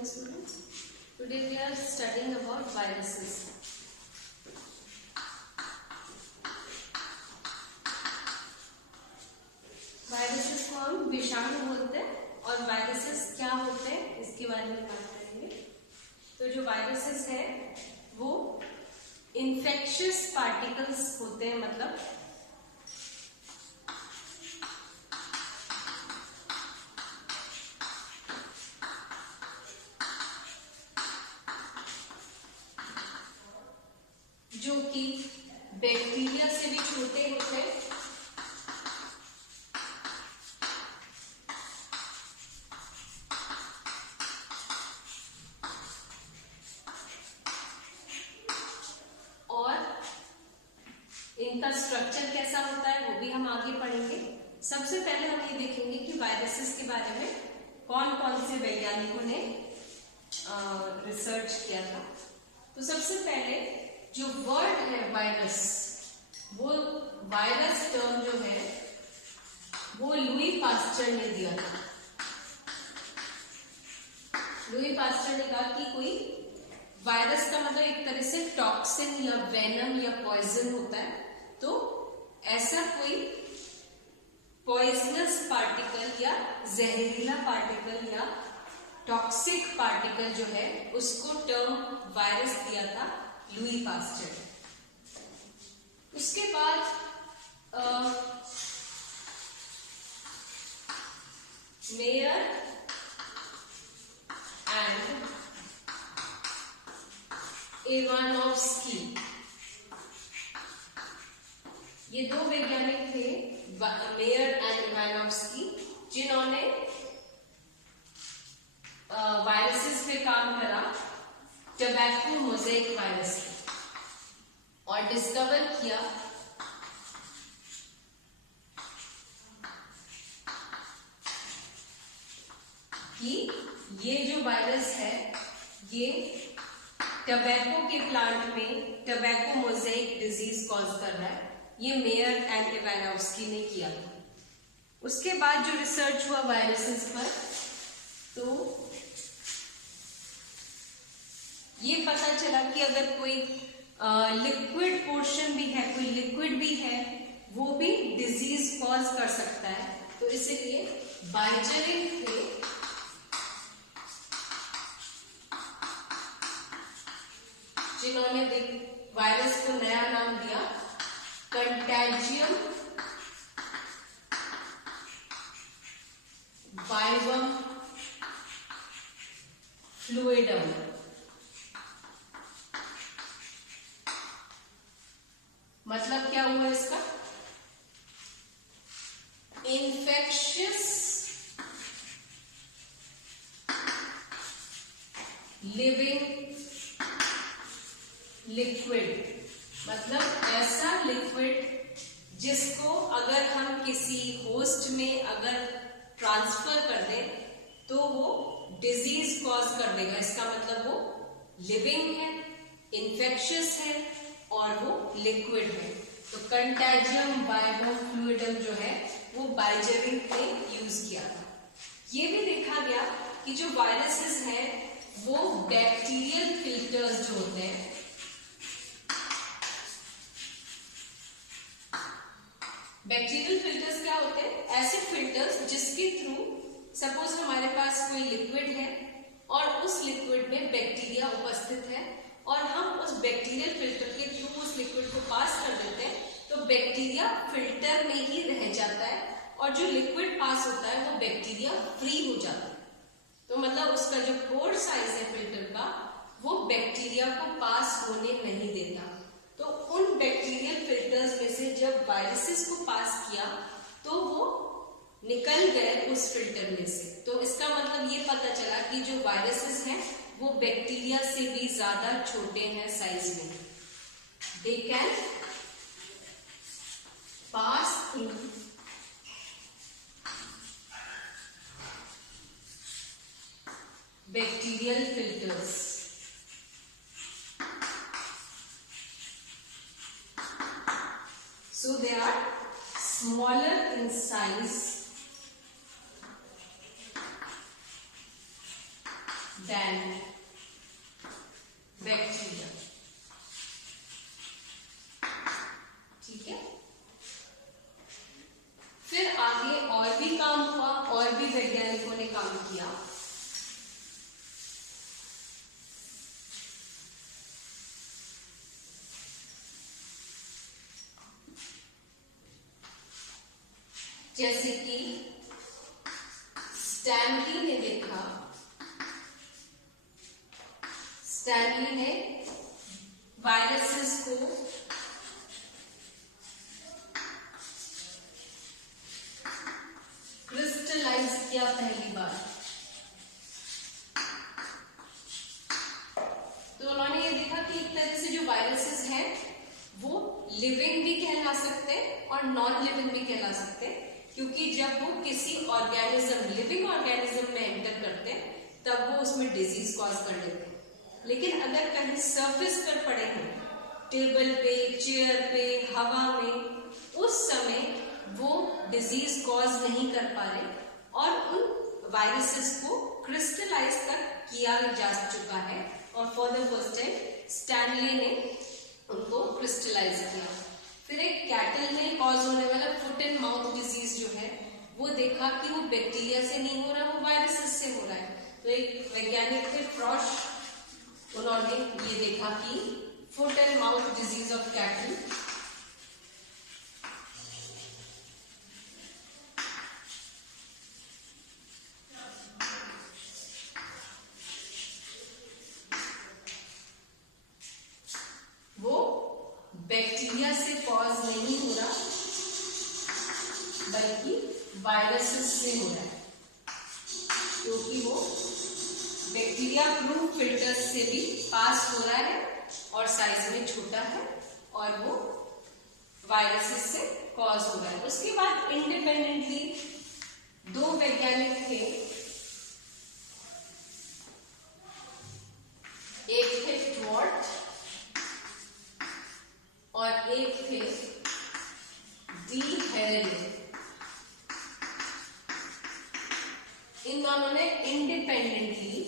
morning, students. Today we are studying about viruses. Viruses को हम विषाणु बोलते हैं और वायरसेस क्या होते हैं इसके बारे में बात करेंगे। तो जो वायरसेस है वो इन्फेक्शियस पार्टिकल्स होते हैं, मतलब जो कि बैक्टीरिया से भी छोटे होते हैं और इनका स्ट्रक्चर कैसा होता है वो भी हम आगे पढ़ेंगे। सबसे पहले हम ये देखेंगे कि वायरसेस के बारे में कौन कौन से वैज्ञानिकों ने रिसर्च किया था। तो सबसे पहले जो वर्ड है वायरस, वो वायरस टर्म जो है वो लुई पास्चर ने दिया था। लुई पास्चर ने कहा कि कोई वायरस का मतलब एक तरह से टॉक्सिन या वेनम या पॉइजन होता है, तो ऐसा कोई पॉइजनस पार्टिकल या जहरीला पार्टिकल या टॉक्सिक पार्टिकल जो है उसको टर्म वायरस दिया था लुई पास्चर। उसके बाद मेयर एंड इवानोव्स्की, ये दो वैज्ञानिक थे, मेयर एंड इवानोव्स्की, जिन्होंने वायरसेस पे काम करा, टोबैको मोज़ेक वायरस, और डिस्कवर किया कि ये जो वायरस है ये टोबैको के प्लांट में टोबैको मोज़ेक डिजीज कॉज कर रहा है। ये मेयर एंड इवानोव्स्की ने किया। उसके बाद जो रिसर्च हुआ वायरसेस पर, तो ये पता चला कि अगर कोई लिक्विड पोर्शन भी है, कोई लिक्विड भी है, वो भी डिजीज कॉज कर सकता है। तो इसीलिए बाइजेरिक थे जिन्होंने वायरस को नया नाम दिया कंटैजियम वाइवम फ्लूइडम। मतलब क्या हुआ इसका? इन्फेक्शियस लिविंग लिक्विड, मतलब ऐसा लिक्विड जिसको अगर हम किसी होस्ट में अगर ट्रांसफर कर दें तो वो डिजीज कॉज कर देगा। इसका मतलब वो लिविंग है, इन्फेक्शियस है और वो लिक्विड है। तो कंटैजियम वाइवम फ्लूइडम जो है वो बाइजेरिक ने यूज किया था। ये भी देखा गया कि जो वायरसेस हैं वो बैक्टीरियल फिल्टर्स जो होते हैं, बैक्टीरियल फिल्टर्स क्या होते हैं? ऐसे फिल्टर्स जिसके थ्रू सपोज हमारे पास कोई लिक्विड है और उस लिक्विड में बैक्टीरिया उपस्थित है और हम उस बैक्टीरियल फिल्टर के थ्रू उस लिक्विड को पास कर देते हैं, तो बैक्टीरिया फिल्टर में ही रह जाता है और जो लिक्विड पास होता है वो बैक्टीरिया फ्री हो जाता है। तो मतलब उसका जो पोर साइज है फिल्टर का वो बैक्टीरिया को पास होने नहीं देता। तो उन बैक्टीरियल फिल्टर्स में से जब वायरसेस को पास किया तो वो निकल गए उस फिल्टर में से। तो इसका मतलब ये पता चला कि जो वायरसेस हैं वो बैक्टीरिया से भी ज्यादा छोटे हैं साइज में। They can pass in bacterial filters. So they are smaller in size than bacteria. ठीक है, फिर आगे और भी काम हुआ, और भी वैज्ञानिकों ने काम किया। जैसे कि स्टैनली ने देखा, स्टैनली ने वायरसेस को क्रिस्टलाइज किया पहली बार। तो उन्होंने ये देखा कि एक तरह से जो वायरसेस हैं वो लिविंग भी कहला सकते हैं और नॉन लिविंग भी कहला सकते हैं, क्योंकि जब वो किसी ऑर्गेनिज्म, लिविंग ऑर्गेनिज्म में एंटर करते हैं तब वो उसमें डिजीज कॉज कर लेते हैं। लेकिन अगर कहीं सरफेस पर पड़े हैं, टेबल पे, चेयर पे, हवा में, उस समय वो डिजीज कॉज नहीं कर पा रहे और उन वायरसेस को क्रिस्टलाइज तक किया जा चुका है। और for the first time Stanley ने उनको क्रिस्टलाइज किया। फिर एक कैटल में कॉज होने वाला फुट एंड माउथ डिजीज जो है वो देखा कि वो बैक्टीरिया से नहीं हो रहा, वो वायरसेस से हो रहा है। तो एक वैज्ञानिक थे फ्रॉश, उन्होंने ये देखा कि foot and mouth disease of cattle वो बैक्टीरिया से कॉज नहीं हो रहा बल्कि वायरसेस से हो रहा है, क्योंकि वो बैक्टीरिया प्रूफ फिल्टर्स से भी पास हो रहा है और साइज में छोटा है और वो वायरसेस से कॉज हो रहा है। उसके बाद इंडिपेंडेंटली दो वैज्ञानिक थे, एक थे ट्वॉर्ट और एक थे डी हेरेले। इन दोनों ने इंडिपेंडेंटली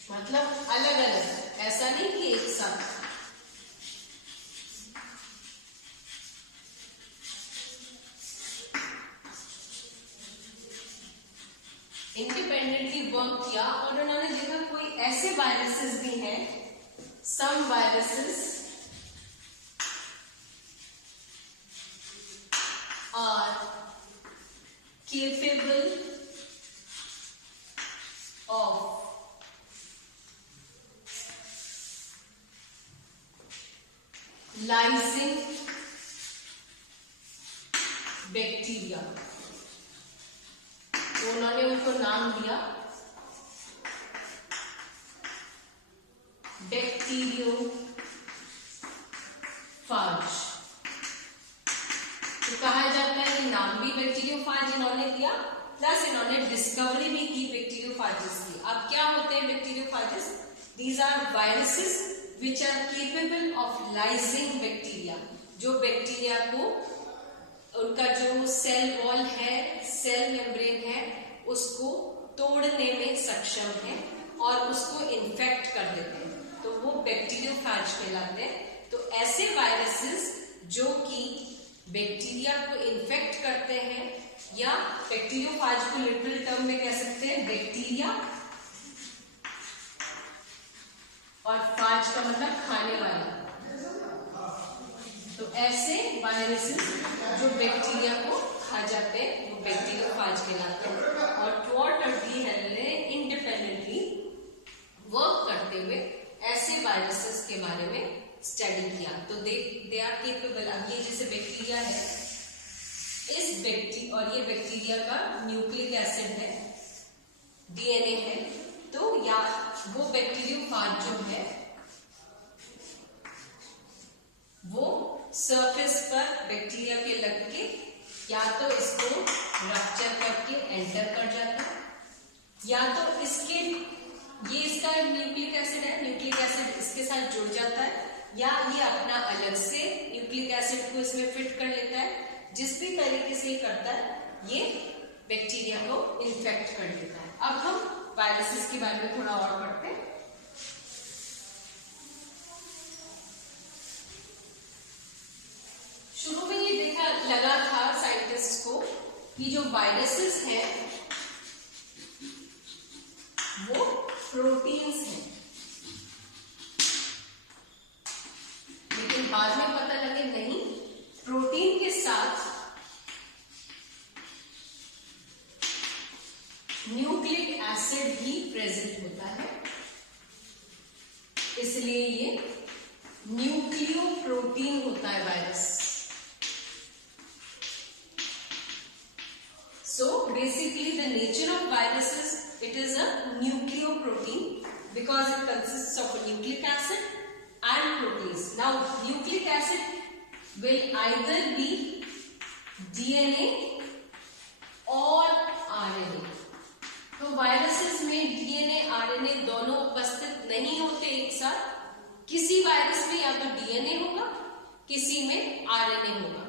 मतलब अलग अलग, ऐसा नहीं कि एक साथ, इंडिपेंडेंटली वर्क किया और उन्होंने देखा कोई ऐसे वायरसेस भी हैं, some viruses are capable of lysing bacteria। तो उन्होंने उनको नाम दिया बैक्टीरियोफाज। तो कहा जाता है कि नाम भी बैक्टीरियोफाज इन्होंने दिया, प्लस इन्होंने डिस्कवरी भी की बैक्टीरियोफाजेस की। अब क्या होते हैं bacteriophages? These are viruses which are capable of lysing bacteria, जो बैक्टीरिया को उनका जो सेल वॉल है, सेल मेम्ब्रेन है, उसको तोड़ने में सक्षम है और उसको इन्फेक्ट कर देते हैं, तो वो बैक्टीरियोफाज कहलाते हैं। तो ऐसे वायरसेस जो कि बैक्टीरिया को इन्फेक्ट करते हैं, या बैक्टीरियोफाज को लिटरल टर्म में कह सकते हैं बैक्टीरिया, और फाज का मतलब खाने वाला। तो ऐसे वायरसेस जो बैक्टीरिया को खा जाते हैं वो बैक्टीरियोफाज कहलाते हैं। और ट्वॉर्ट और डी हेरेले ने इंडिपेंडेंटली वर्क करते हुए ऐसे वायरसेस के बारे में स्टडी किया। तो दे आर केपेबल। अब ये जैसे बैक्टीरिया है, इस बैक्टीरिया, और ये बैक्टीरिया का न्यूक्लिक एसिड है, डीएनए है, तो या वो बैक्टीरियोफाज जो है वो सरफेस पर बैक्टीरिया के लग के या तो इसको रप्चर करके एंटर कर जाता है, या तो इसके, ये इसका न्यूक्लिक एसिड है, न्यूक्लिक एसिड इसके साथ जुड़ जाता है, या ये अपना अलग से न्यूक्लिक एसिड को इसमें फिट कर लेता है। जिस भी तरीके से ये करता है, ये बैक्टीरिया को इन्फेक्ट कर देता है। अब हम वायरसेस के बारे में थोड़ा और पढ़ते हैं। शुरू में ये देखा लगा था साइंटिस्ट को कि जो वायरसेस हैं वो प्रोटीन्स हैं, लेकिन बाद में पता लगे नहीं, प्रोटीन के साथ न्यूक्लिक एसिड भी प्रेजेंट होता है, इसलिए ये न्यूक्लियोप्रोटीन होता है virus. So basically the nature of viruses, it is a nucleoprotein because it consists of a nucleic acid and proteins. Now nucleic acid will either be DNA or RNA. तो viruses में DNA RNA दोनों उपस्थित नहीं होते एक साथ। किसी virus में या तो डीएनए होगा, किसी में आरएनए होगा,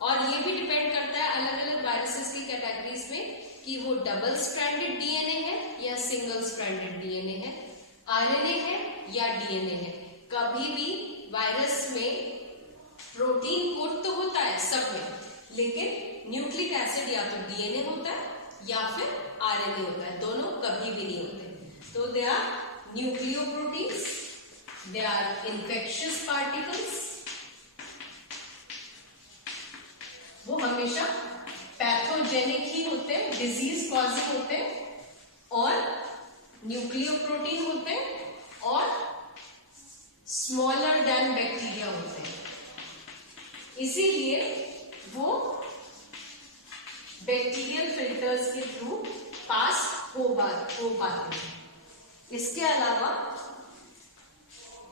और ये भी डिपेंड करता है अलग अलग वायरसेस की कैटेगरीज में कि वो डबल स्ट्रैंडेड डीएनए है या सिंगल स्ट्रैंडेड डीएनए है, आरएनए है या डीएनए है। कभी भी वायरस में प्रोटीन कोड तो होता है सब में, लेकिन न्यूक्लिक एसिड या तो डीएनए होता है या फिर आरएनए होता है, दोनों कभी भी नहीं होते। तो they are nucleoproteins, they are infectious particles, वो हमेशा पैथोजेनिक ही होते हैं, डिजीज कॉजिंग होते हैं, और न्यूक्लियोप्रोटीन होते हैं, और स्मॉलर देन बैक्टीरिया होते हैं। इसीलिए वो बैक्टीरियल फिल्टर्स के थ्रू पास हो पाते हैं। इसके अलावा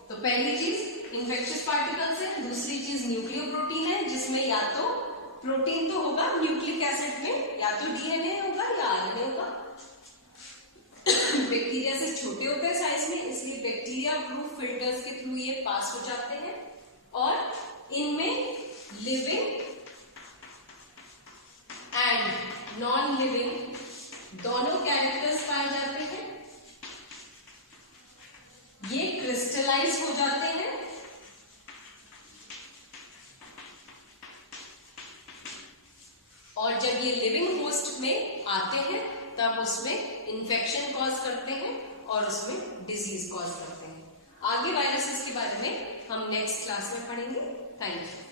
तो पहली चीज इन्फेक्शियस पार्टिकल्स है, दूसरी चीज न्यूक्लियोप्रोटीन है, जिसमें या तो प्रोटीन तो होगा न्यूक्लिक एसिड में, या तो डीएनए होगा या आरएनए होगा। बैक्टीरिया से छोटे होते हैं साइज में, इसलिए बैक्टीरिया प्रूफ फिल्टर्स के थ्रू ये पास हो जाते हैं, और इनमें लिविंग एंड नॉन लिविंग दोनों कैरेक्टर्स पाए जाते हैं। ये क्रिस्टलाइज हो जाते हैं और जब ये लिविंग होस्ट में आते हैं तब उसमें इन्फेक्शन कॉज करते हैं और उसमें डिजीज कॉज करते हैं। आगे वायरसेस के बारे में हम नेक्स्ट क्लास में पढ़ेंगे। Thank you.